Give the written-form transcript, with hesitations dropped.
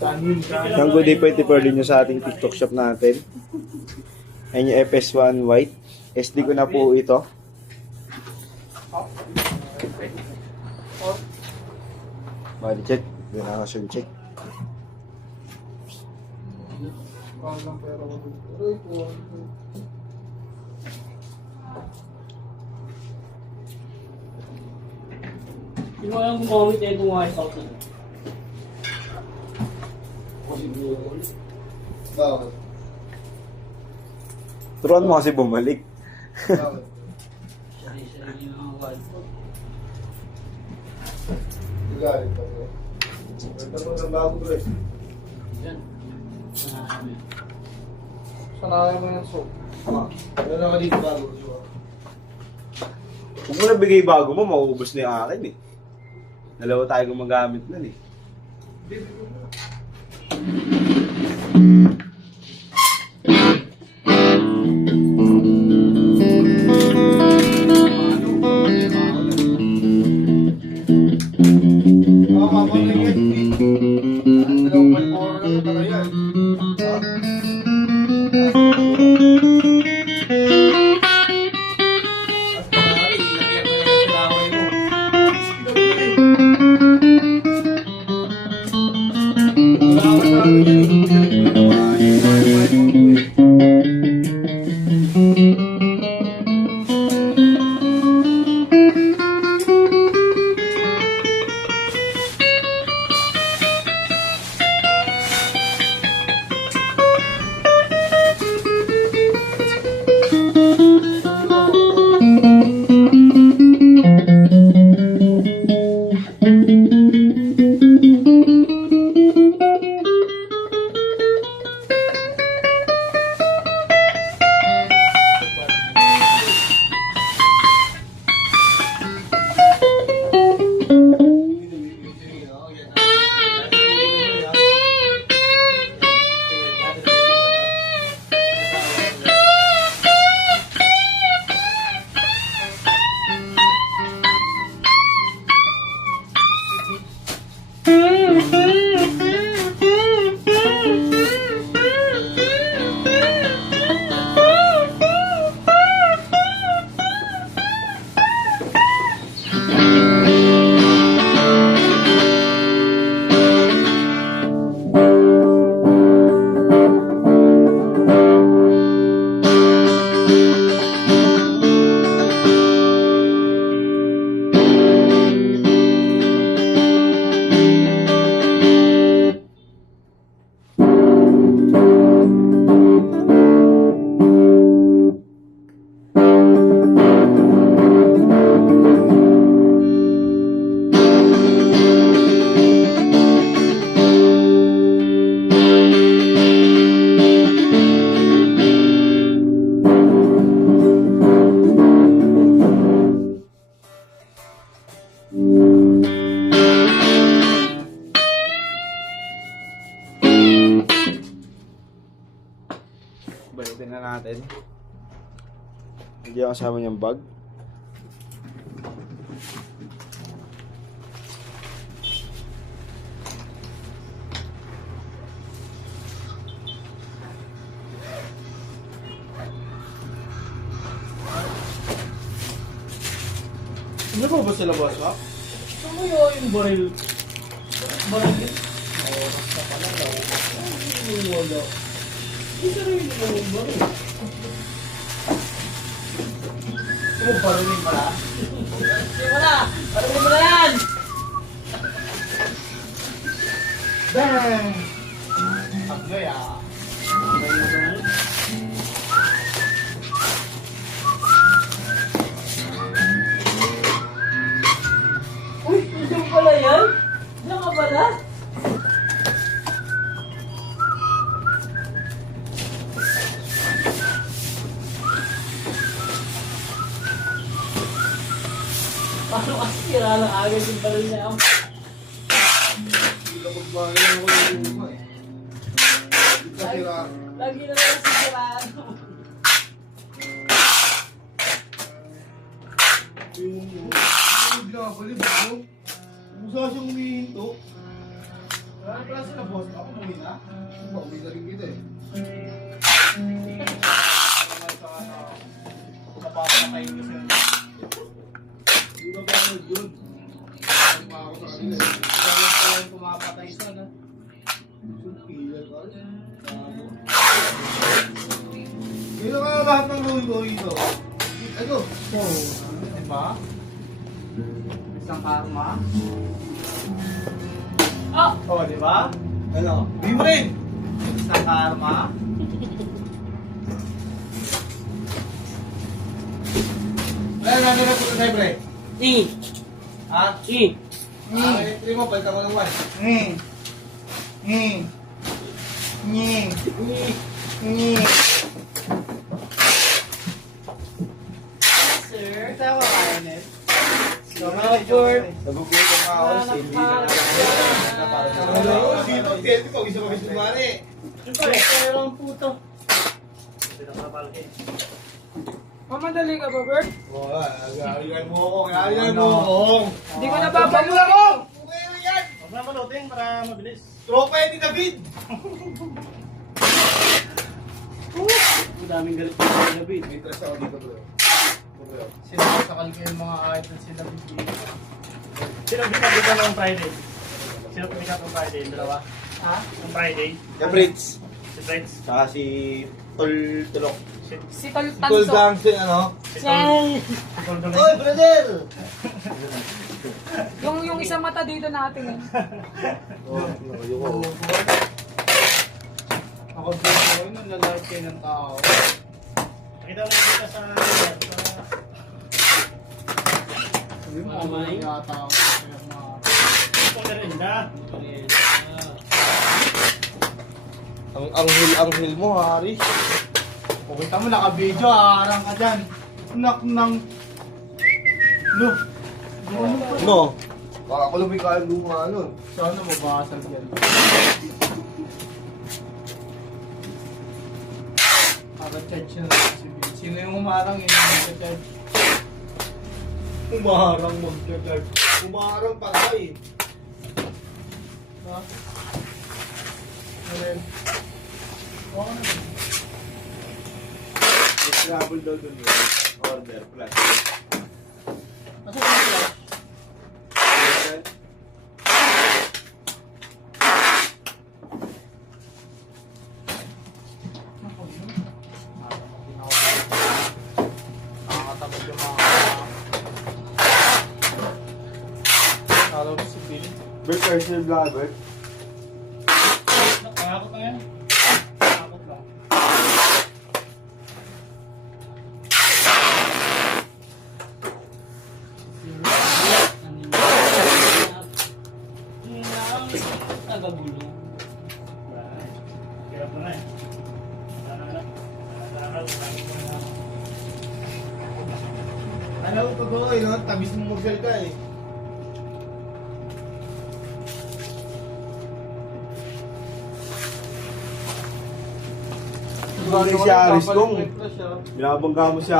Yung good day po, ito din nyo sa ating TikTok shop natin. Ayan yung FS1 white. SD ko na po ito. Body check. Doon na ako check. Yung mga gumamit na itong white out na. Bakit? Turuan mo kasi bumalik. Bakit? Sari-sari yung mga white out. Galit pa bro. Ganda mo ng bago bro eh. Yan. Marami. Sanayan mo yan so. Ano na ka dito bago bro? Kung mo nabigay bago mo, mauubos na yung akin eh. Dalawa tayo gumagamit nun eh. Balitin na natin. Hindi ako kasama niyang bag. Ano po ba sila boss ha? Saan mo yung baril? Baril? Oo, basta pala daw. Yung wala. Isa rin yung baril. Ano barilin pala? Hindi mo na! Barilin mo na yan! Bang! Agay ah. Uy, ito pala yan? Diyan ka pala? Paano kasi sira lang agad yung baril niya ako? Hindi ka magbahay ako yung luma eh. Hindi ka sira. Lagi na lang sisiraan ako. Yung bigla ka pala bro. Musa siyang humihinto. Saan pala sila, boss? Ako umuwi na? Umuwi na rin kita eh. Napapakain ko sila. Hindi ba ba ako good? Tama ako sa kanila eh. Kaya ko yung pumapatay sa na. Pila ka rin. Dito ka lahat ng gawin ko dito. Ito. Diba? Isang karma. Ah! Oh, diba? Ano? Di mo rin! Isang karma. Ay, namin na ito tayo, pre. Ha? Ay, pre mo, balitan ko ng one. Sir, tawa kayo, Ned. Nagugutom nga ako, hindi na Ano? Dito, dito ko, isa ko gusto mare. Pero ang puto. Mamadali ka ba, Bert? Wala, nag-aaligan mo ako, nag-aaligan mo ako. Hindi ko nababalo. ako! Okay na yan! Huwag na maluting para mabilis. Tropa yan ni David! Ang daming galit ko sa David. May trust ako dito, bro. Sinasakal ko yung mga idol sila David. Sino binabitan ng Friday? Sino pumikat ng Friday? Yung dalawa? Ha? Yung Friday? Yung Brits. Si Fritz? Saka si Tulok. Si Tol Cool Tanso. dancing, ano? Si Tol Dolay? Oy, brother! Yung isang mata dito natin. Ako dito ko yun, nalalait kayo ng tao. Nakita mo dito sa... Sabi mo, Ano ba yun? yata ako. Ito na rin na. Ang hill mo, Hari. Pupunta mo, naka-video, harang ka dyan. Nak nang... No. No. Baka ko lumikayang luma nun. Sana mabasag yan. Naka-charge na lang si Bill. Sino yung umarang yun? Naka-charge. Umarang mag-charge. Umarang patay. Ha? Ayun. Baka na. Scrabble daw dun yun. Order, plus. Asa yung flash? Ako yun. Nakakatamad yung mga... Araw si Bill. Bert, personal vlogger. Nakakot na yan. Nakakot lang. Nagabulong. Hirap na eh. Alam mo, totoo eh, no? Tabis mo magsalita eh. Si Aris kong. Binabangga mo si